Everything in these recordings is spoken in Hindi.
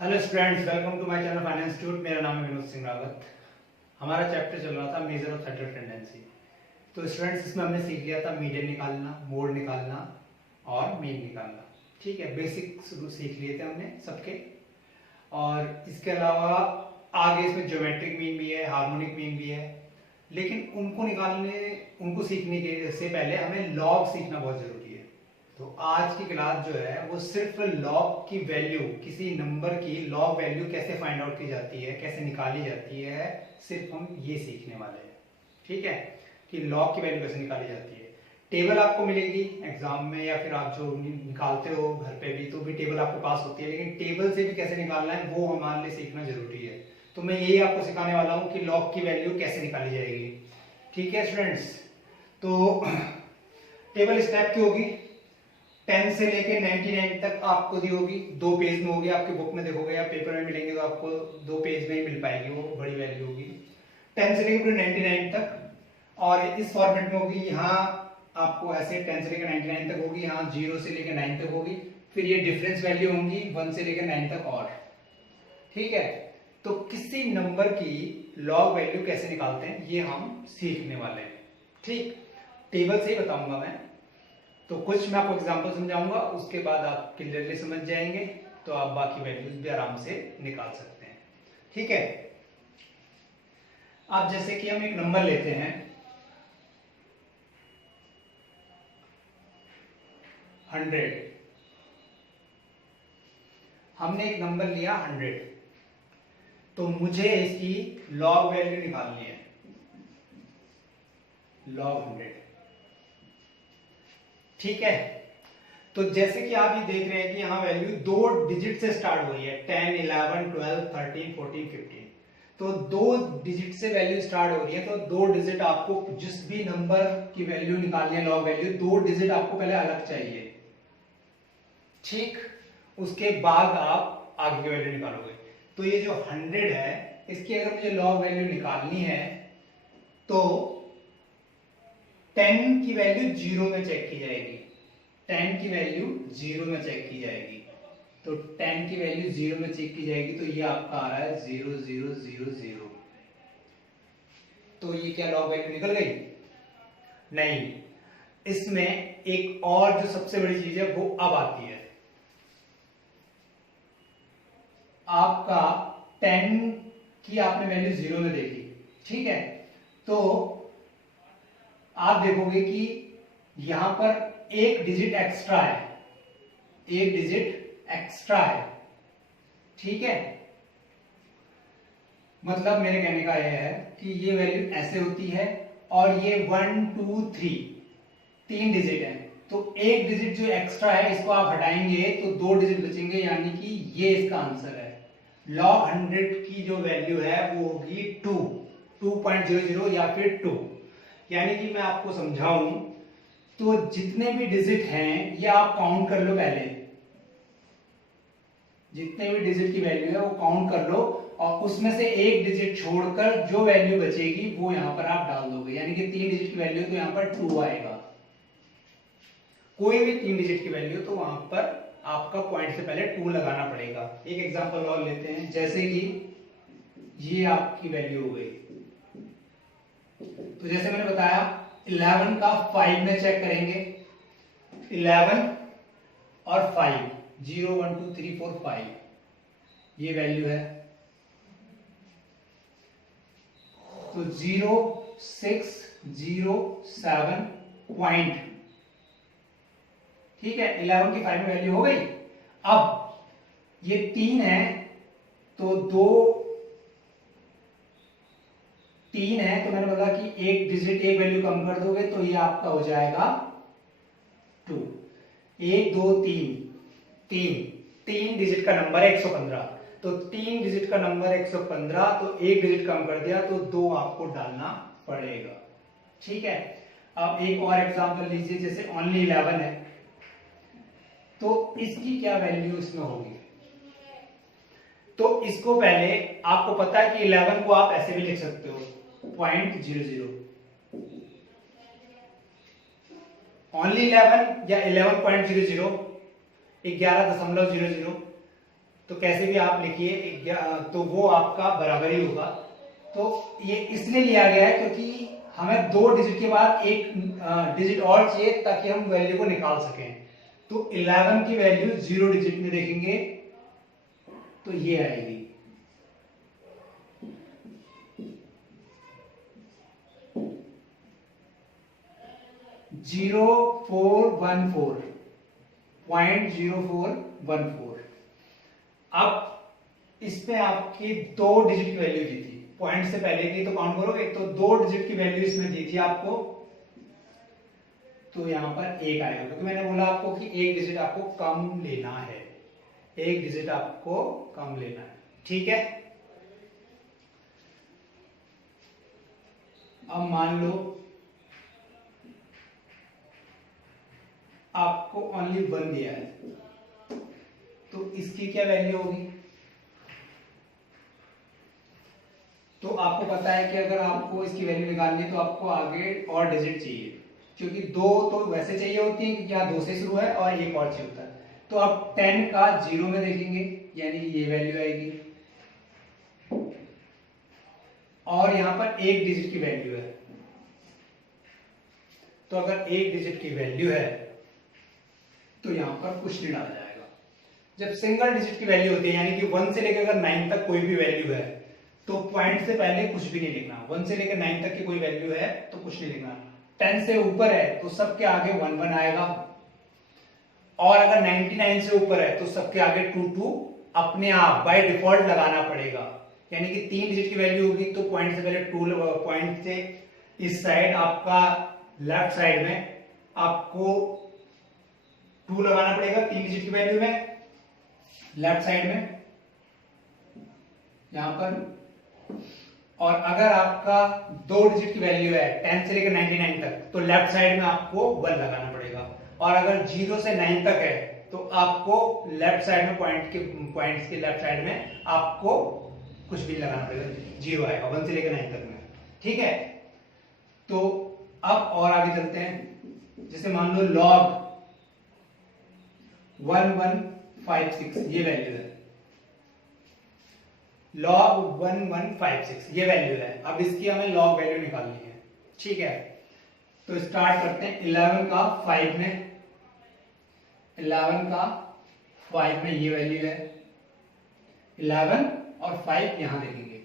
Hello students, welcome to my channel Finance Tute. मेरा नाम है विनोद सिंह रावत। हमारा चैप्टर चल रहा था मेजर ऑफ सेटल टेंडेंसी। तो स्टूडेंट्स, इसमें हमने सीख लिया था मीडियन निकालना, मोड निकालना और मीन निकालना। ठीक है, बेसिक सीख लिए थे हमने सबके। और इसके अलावा आगे इसमें ज्योमेट्रिक मीन भी है, हार्मोनिक मीन भी है। लेकिन उनको सीखने के से पहले हमें लॉग सीखना बहुत जरूरी है। तो आज की क्लास जो है वो सिर्फ लॉग की वैल्यू, किसी नंबर की लॉग वैल्यू कैसे फाइंड आउट की जाती है, कैसे निकाली जाती है, सिर्फ हम ये सीखने वाले हैं। ठीक है, कि लॉग की वैल्यू कैसे निकाली जाती है। टेबल आपको मिलेगी एग्जाम में, या फिर आप जो निकालते हो घर पे भी, तो भी टेबल आपके पास होती है। लेकिन टेबल से भी कैसे निकालना है वो हमारे लिए सीखना जरूरी है। तो मैं यही आपको सिखाने वाला हूँ कि लॉग की वैल्यू कैसे निकाली जाएगी। ठीक है स्टूडेंट्स, तो टेबल इस टाइप की होगी। 10 से लेके 99 तक आपको दी होगी, 2 पेज में होगी। आपकी बुक में देखोगे या पेपर में मिलेंगे तो आपको 2 पेज में ही मिल पाएगी, वो बड़ी वैल्यू होगी 10 से लेके 99 तक। और इस फॉर्मेट में होगी। यहाँ आपको ऐसे 10 से लेकर 99 तक होगी, यहाँ 0 से लेकर 9 तक होगी। फिर ये डिफरेंस वैल्यू होंगी 1 से लेकर 9 तक। और ठीक है, तो किसी नंबर की लॉग वैल्यू कैसे निकालते हैं ये हम सीखने वाले हैं। ठीक, टेबल से ही बताऊंगा मैं। तो कुछ मैं आपको एग्जांपल समझाऊंगा, उसके बाद आप क्लियरली समझ जाएंगे, तो आप बाकी वैल्यूज भी आराम से निकाल सकते हैं। ठीक है, अब जैसे कि हम एक नंबर लेते हैं 100। हमने एक नंबर लिया 100, तो मुझे इसकी लॉग वैल्यू निकालनी है। लॉग 100, ठीक है। तो जैसे कि आप ये देख रहे हैं कि यहाँ वैल्यू 2 डिजिट से स्टार्ट हो रही है, 10, 11, 12, 13, 14, 15। तो 2 डिजिट से वैल्यू स्टार्ट हो रही है, तो 2 डिजिट आपको जिस भी नंबर की वैल्यू निकालनी है, लॉग वैल्यू, 2 डिजिट आपको पहले अलग चाहिए। ठीक, उसके बाद आप आगे की वैल्यू निकालोगे। तो ये जो 100 है, इसकी अगर मुझे लॉग वैल्यू निकालनी है तो 10 की वैल्यू 0 में चेक की जाएगी। 10 की वैल्यू 0 में चेक की जाएगी। तो 10 की वैल्यू 0 में चेक की जाएगी, तो ये आपका आ रहा है 0 0 0 0। तो ये क्या लॉग वैल्यू निकल गई? नहीं, इसमें एक और जो सबसे बड़ी चीज है वो अब आती है। आपका 10 की आपने वैल्यू 0 में देखी, ठीक है। तो आप देखोगे कि यहां पर एक डिजिट एक्स्ट्रा है, एक डिजिट एक्स्ट्रा है। ठीक है, मतलब मेरे कहने का यह है कि ये वैल्यू ऐसे होती है, और ये 1 2 3 3 डिजिट है। तो एक डिजिट जो एक्स्ट्रा है इसको आप हटाएंगे तो 2 डिजिट बचेंगे, यानी कि ये इसका आंसर है। लॉग 100 की जो वैल्यू है वो होगी 2.00 या फिर 2। यानी कि मैं आपको समझाऊं तो जितने भी डिजिट हैं ये आप काउंट कर लो पहले। जितने भी डिजिट की वैल्यू है वो काउंट कर लो, और उसमें से एक डिजिट छोड़कर जो वैल्यू बचेगी वो यहां पर आप डाल दोगे। यानी कि 3 डिजिट की वैल्यू तो यहां पर 2 आएगा। कोई भी 3 डिजिट की वैल्यू तो वहां पर आपका पॉइंट से पहले 2 लगाना पड़ेगा। एक एग्जांपल और लेते हैं, जैसे कि ये आपकी वैल्यू हो गई। तो जैसे मैंने बताया 11 का 5 में चेक करेंगे। 11 और 5, 0 1 2 3 4 5, ये वैल्यू है। तो 0 6 0 7 पॉइंट, ठीक है। 11 की 5 में वैल्यू हो गई। अब ये 3 है, तो 2 3 है, तो मैंने बोला कि एक डिजिट, एक वैल्यू कम कर दोगे तो ये आपका हो जाएगा 2। 1 2 3 3 डिजिट का नंबर है 115। तो 3 डिजिट का नंबर 115, तो एक डिजिट कम कर दिया तो 2 आपको डालना पड़ेगा। ठीक है, अब एक और एग्जांपल लीजिए, जैसे ओनली 11 है, तो इसकी क्या वैल्यू इसमें होगी? तो इसको पहले आपको पता है कि 11 को आप ऐसे भी लिख सकते हो 0.00। ओनली 11 या 11.00, 11.00। तो कैसे भी आप लिखिए तो वो आपका बराबर ही होगा। तो ये इसलिए लिया गया है क्योंकि हमें 2 डिजिट के बाद एक डिजिट और चाहिए ताकि हम वैल्यू को निकाल सकें। तो 11 की वैल्यू 0 डिजिट में देखेंगे तो ये आएगी 0.0414। अब इसमें आपकी 2 डिजिट की वैल्यू दी थी, पॉइंट से पहले की तो काउंट करोगे तो 2 डिजिट की वैल्यू इसमें दी थी आपको, तो यहां पर 1 आएगा क्योंकि मैंने बोला आपको कि 1 डिजिट आपको कम लेना है, 1 डिजिट आपको कम लेना है। ठीक है, अब मान लो आपको ओनली 1 दिया है, तो इसकी क्या वैल्यू होगी? तो आपको पता है कि अगर आपको इसकी वैल्यू निकालनी है तो आपको आगे और डिजिट चाहिए, क्योंकि 2 तो वैसे चाहिए होती है क्योंकि यहाँ 2 से शुरू है और एक और चाहिए होता है। तो आप 10 का 0 में देखेंगे यानी ये वैल्यू आएगी, और यहां पर 1 डिजिट की वैल्यू है। तो अगर 1 डिजिट की वैल्यू है तो यहां पर कुछ नहीं डाला जाएगा। जब सिंगल डिजिट की वैल्यू होती है यानी कि 1 से लेकर अगर 9 तक कोई भी वैल्यू है तो पॉइंट से पहले कुछ भी नहीं लिखना। 1 से लेकर 9 तक की कोई वैल्यू है तो कुछ नहीं लिखना। 10 से ऊपर है तो सबके आगे 1 1 आएगा, और अगर 99 से ऊपर है तो सबके आगे 2 2 अपने आप बाय डिफॉल्ट लगाना पड़ेगा। यानी कि 3 डिजिट की वैल्यू होगी तो पॉइंट से पहले 2, पॉइंट से इस साइड आपका लेफ्ट साइड में आपको 2 लगाना पड़ेगा 3 डिजिट की वैल्यू में, लेफ्ट साइड में यहां पर। और अगर आपका 2 डिजिट की वैल्यू है 10 से लेकर 99 तक तो लेफ्ट साइड में आपको 1 लगाना पड़ेगा, और अगर 0 से 9 तक है तो आपको लेफ्ट साइड में पॉइंट्स के लेफ्ट साइड में आपको कुछ भी लगाना पड़ेगा, 0 आएगा 1 से लेकर 9 तक में। ठीक है, तो अब और आगे चलते हैं। जैसे मान लो log 1156 ये वैल्यू है, log 1156 ये वैल्यू है। अब इसकी हमें log वैल्यू निकालनी है। ठीक है, तो स्टार्ट करते हैं 11 का 5 में, 11 का 5 में ये वैल्यू है, 11 और 5 यहां देखेंगे।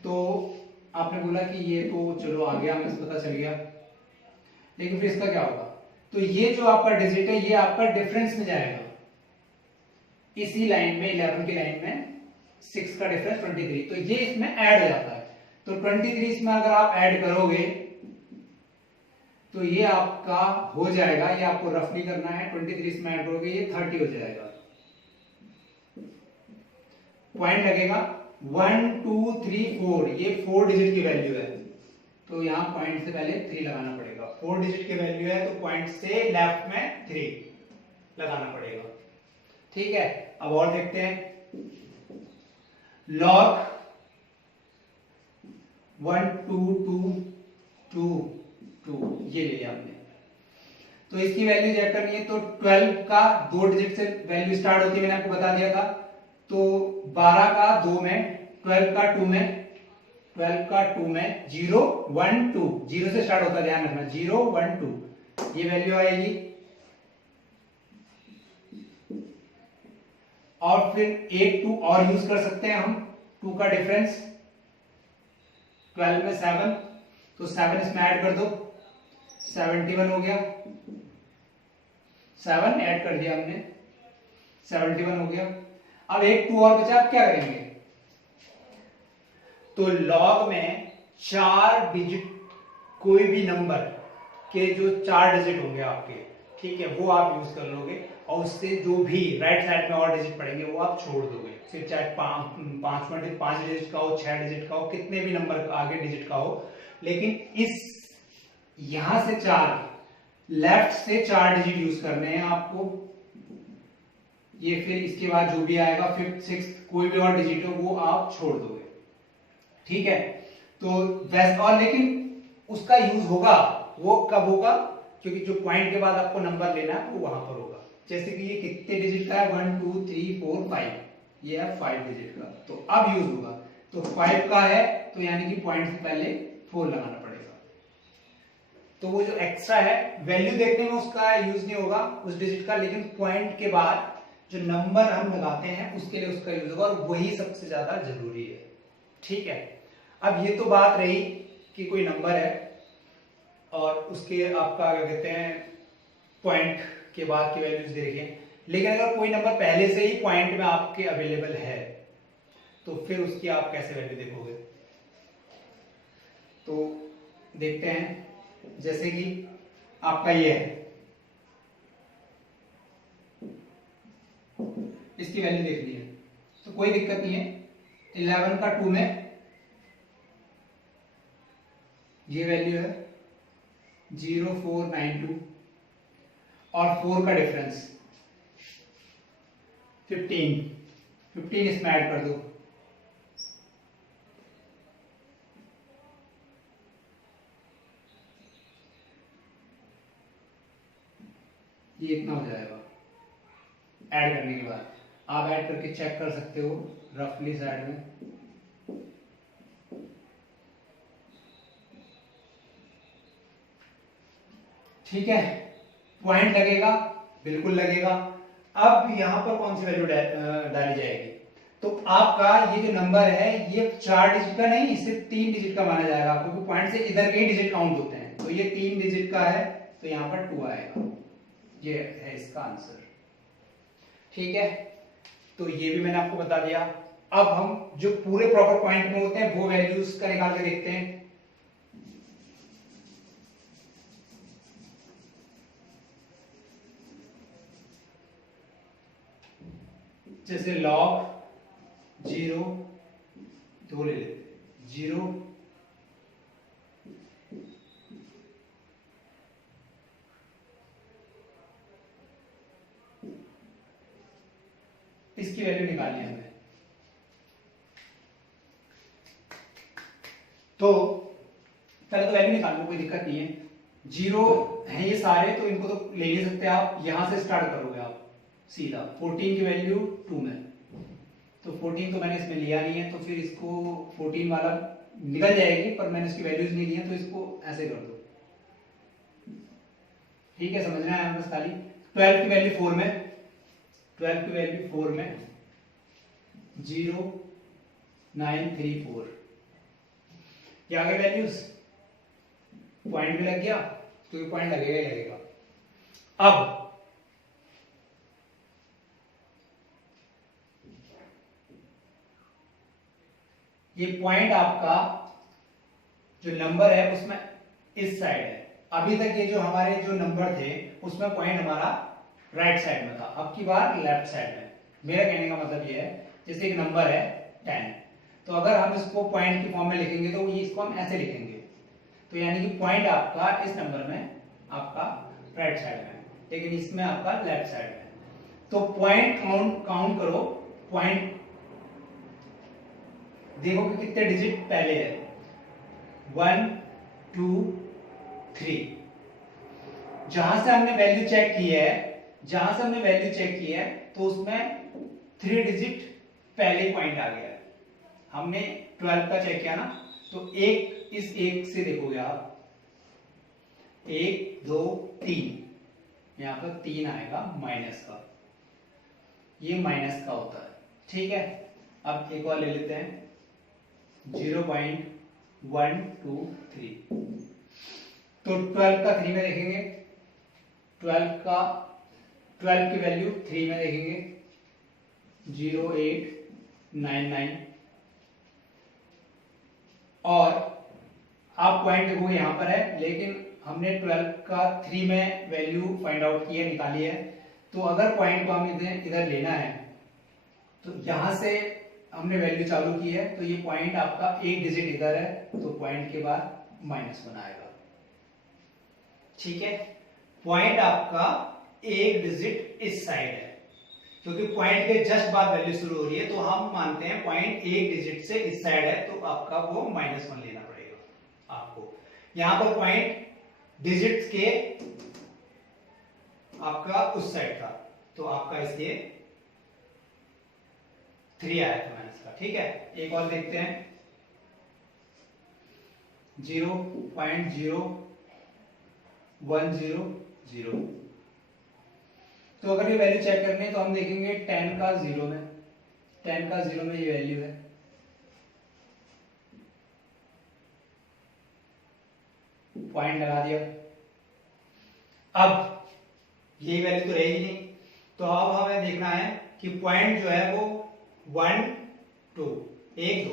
तो आपने बोला कि ये तो चलो आ गया, हमें पता चल गया, लेकिन फिर इसका क्या होगा? तो ये जो आपका डिजिट है ये आपका डिफरेंस में जाएगा, इसी लाइन में 11 की लाइन में 6 का डिफरेंस 23, तो ये इसमें ऐड हो जाता है। तो 23 इसमें अगर आप ऐड करोगे तो ये आपका हो जाएगा, ये आपको रफली करना है, 23 इसमें ऐड करोगे ये 30 हो जाएगा। पॉइंट लगेगा 1 2 3 4, ये 4 डिजिट की वैल्यू है तो यहां पॉइंट से पहले 3 लगाना पड़ेगा। 4 डिजिट की वैल्यू है तो पॉइंट से लेफ्ट में 3 लगाना पड़ेगा। ठीक है, अब और देखते हैं। log 1 2 2 2 2 ये ले लिया हमने, तो इसकी वैल्यू चेक करनी है। तो 12 का 2 डिजिट से वैल्यू स्टार्ट होती है, मैंने आपको बता दिया था। तो 12 का 2 में, 12 का 2 में, 12 का 2 में 0 1 2, 0 से स्टार्ट होता है, ध्यान रखना 0 1 2 ये वैल्यू आएगी। और फिर एक 2 और यूज कर सकते हैं हम, 2 का डिफरेंस, 12 में 7 तो 7 इसमें ऐड कर दो, 71 हो गया, 7 ऐड कर दिया हमने, 71 हो गया। अब एक 2 और बचा, अब क्या करेंगे? तो log में 4 डिजिट कोई भी नंबर के जो 4 डिजिट होंगे आपके, ठीक है, वो आप यूज कर लोगे, और उससे जो भी राइट साइड में और डिजिट पड़ेंगे वो आप छोड़ दोगे। फिर चाहे 5 डिजिट का हो, 6 डिजिट का हो, कितने भी नंबर आगे डिजिट का हो, लेकिन इस यहां से 4 लेफ्ट से 4 डिजिट यूज करने हैं आपको। ये फिर इसके बाद जो भी आएगा 5th 6th कोई भी और डिजिट हो वो आप छोड़ दोगे। ठीक है, तो वैसे और लेकिन उसका यूज होगा वो कब होगा? क्योंकि जो पॉइंट के बाद आपको नंबर लेना है वो वहां पर होगा। जैसे कि ये कितने डिजिट का है, 1 2 3 4 5, ये है 5 डिजिट का, तो अब यूज होगा। तो 5 का है तो यानी कि पॉइंट से पहले 4 लगाना पड़ेगा। तो वो जो एक्स्ट्रा है वैल्यू देखने में उसका यूज नहीं होगा उस डिजिट का, लेकिन पॉइंट के बाद जो नंबर हम लगाते हैं उसके लिए उसका यूज होगा, और वही सबसे ज्यादा जरूरी है। ठीक है, अब ये तो बात रही कि कोई नंबर है और उसके आपका क्या कहते हैं पॉइंट के बाद की वैल्यूज दे रखी है। लेकिन अगर कोई नंबर पहले से ही पॉइंट में आपके अवेलेबल है तो फिर उसकी आप कैसे वैल्यू देखोगे? तो देखते हैं, जैसे कि आपका ये है, इसकी वैल्यू देख ली है तो कोई दिक्कत नहीं है। 11 का 2 में ये वैल्यू है 0492 और 4 का डिफरेंस 15 इसमें ऐड कर दो, ये इतना हो जाएगा। ऐड करने के बाद आप ऐड करके चेक कर सकते हो रफली साइड में। ठीक है, पॉइंट लगेगा, बिल्कुल लगेगा। अब यहां पर कौन सी वैल्यू डाली जाएगी? तो आपका ये जो नंबर है ये 4 डिजिट का नहीं, इसे 3 डिजिट का माना जाएगा, क्योंकि पॉइंट से इधर के ही डिजिट काउंट होते हैं। तो ये 3 डिजिट का है तो यहां पर 2 आएगा, ये है इसका आंसर। ठीक है, तो ये भी मैंने आपको बता दिया। अब हम जो पूरे प्रॉपर पॉइंट में होते हैं वो वैल्यूज का निकाल के देखते हैं। जैसे log 0 2 ले लेते, 0 इसकी वैल्यू निकालनी है हमें। तो पहले तो वैल्यू निकाल लो, कोई दिक्कत नहीं है। 0 है ये सारे, तो इनको तो ले नहीं सकते आप, यहां से स्टार्ट करोगे आप सीधा। 14 की वैल्यू 2 में, तो 14 तो मैंने इसमें लिया नहीं है, तो फिर इसको 14 वाला निकल जाएगी, पर मैंने इसकी वैल्यूज नहीं ली है, तो इसको ऐसे कर दो। ठीक है, समझना है बस खाली। 12 की वैल्यू 4 में, 12 की वैल्यू 4 में 0934, ये आ गए वैल्यूज। पॉइंट भी लग गया, तो ये पॉइंट लगेगा ही लगेगा। अब ये पॉइंट आपका जो नंबर है उसमें इस साइड है। अभी तक ये जो हमारे जो नंबर थे उसमें पॉइंट हमारा राइट साइड में था, अब की बार लेफ्ट साइड में। मेरा कहने का मतलब ये है, जैसे एक नंबर है 10, तो अगर हम इसको पॉइंट की फॉर्म में लिखेंगे तो ये इसको हम ऐसे लिखेंगे, तो यानी कि पॉइंट आपका इस नंबर में आपका राइट साइड में, लेकिन इसमें आपका लेफ्ट साइड में। तो पॉइंट काउंट करो, पॉइंट देखो कि कितने डिजिट पहले है, 1 2 3। जहां से हमने वैल्यू चेक की है, जहां से हमने वैल्यू चेक की है तो उसमें 3 डिजिट पहले पॉइंट आ गया है। हमने 12 का चेक किया ना, तो एक इस एक से देखोगे आप, 1 2 3, यहां पर 3 आएगा माइनस का, ये माइनस का होता है। ठीक है, अब एक और ले लेते हैं 0.123, तो 12 का 3 में देखेंगे, 12 की वैल्यू 3 में देखेंगे 0899, और आप पॉइंट देखोगे यहां पर है, लेकिन हमने 12 का 3 में वैल्यू फाइंड आउट की है, निकाली है। तो अगर पॉइंट को हम इधर लेना है तो यहां से हमने वैल्यू चालू की है, तो ये पॉइंट आपका एक डिजिट इधर है, तो पॉइंट के बाद -1 आएगा। ठीक है, पॉइंट आपका एक डिजिट इस साइड है, क्योंकि पॉइंट के जस्ट बाद वैल्यू शुरू हो रही है, तो हम मानते हैं पॉइंट एक डिजिट से इस साइड है, तो आपका वो -1 लेना पड़ेगा आपको। यहां पर पॉइंट डिजिट्स के आपका उस साइड था, तो आपका इसलिए 3 आया था माइनस का। ठीक है, एक और देखते हैं 0.0100। तो अगर ये वैल्यू चेक करनी है तो हम देखेंगे 10 का 0 में, 10 का 0 में ये वैल्यू है, पॉइंट लगा दिया। अब यही वैल्यू तो रहेगी नहीं, तो अब हमें देखना है कि पॉइंट जो है वो 1 2 1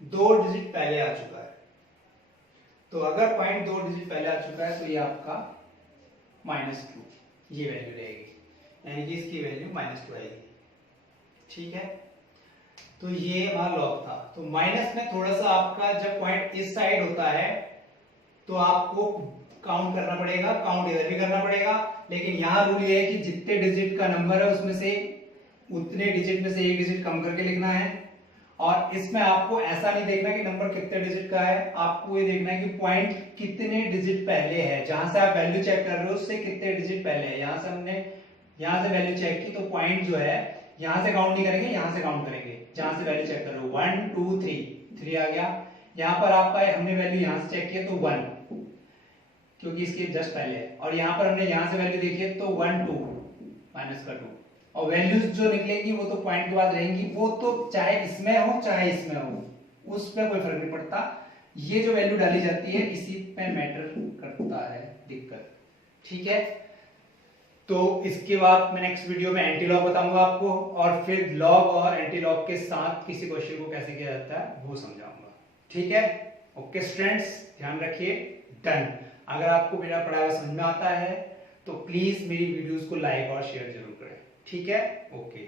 2 डिजिट पहले आ चुका है। तो अगर पॉइंट 2 डिजिट पहले आ चुका है तो ये आपका -2 ये वैल्यू रहेगी, यानी कि इसकी वैल्यू -2 आएगी। ठीक है, तो ये हमारा लॉग था। तो माइनस में थोड़ा सा आपका जब पॉइंट इस साइड होता है तो आपको काउंट करना पड़ेगा, काउंट इधर भी करना पड़ेगा, लेकिन यहाँ रूल ये है कि जितने डिजिट का नंबर है उसमें से उतने डिजिट में से एक डिजिट कम करके लिखना है। और इसमें आपको ऐसा नहीं देखना कि नंबर कितने डिजिट का है, आपको ये देखना है कि पॉइंट कितने डिजिट पहले है, जहां से आप वैल्यू चेक कर रहे हो उससे कितने डिजिट पहले है। यहां से हमने यहां से वैल्यू चेक की तो पॉइंट जो है यहां से काउंट नहीं करेंगे, यहां से काउंट करेंगे जहां से वैल्यू चेक कर रहे हो। 1 2 3 आ गया। यहाँ पर आपका हमने वैल्यू यहां से चेक किया तो 1, क्योंकि इसके जस्ट पहले है, और यहाँ पर हमने यहां से वैल्यू देखी है तो 1 2 माइनस का 2, और वैल्यूज जो निकलेंगी वो तो पॉइंट के बाद रहेंगी, वो तो चाहे इसमें हो चाहे इसमें हो, उसमें कोई फर्क नहीं पड़ता। ये जो वैल्यू डाली जाती है इसी पे मैटर करता है दिक्कत। ठीक है, तो इसके बाद मैं नेक्स्ट वीडियो में एंटी लॉग बताऊंगा आपको, और फिर लॉग और एंटी लॉग के साथ किसी क्वेश्चन को कैसे किया जाता है वो समझाऊंगा। ठीक है, ओके स्टूडेंट्स, ध्यान रखिए। डन। अगर आपको मेरा पढ़ाया हुआ समझ में आता है तो प्लीज मेरी वीडियोस को लाइक और शेयर जरूर करें। ठीक है, ओके।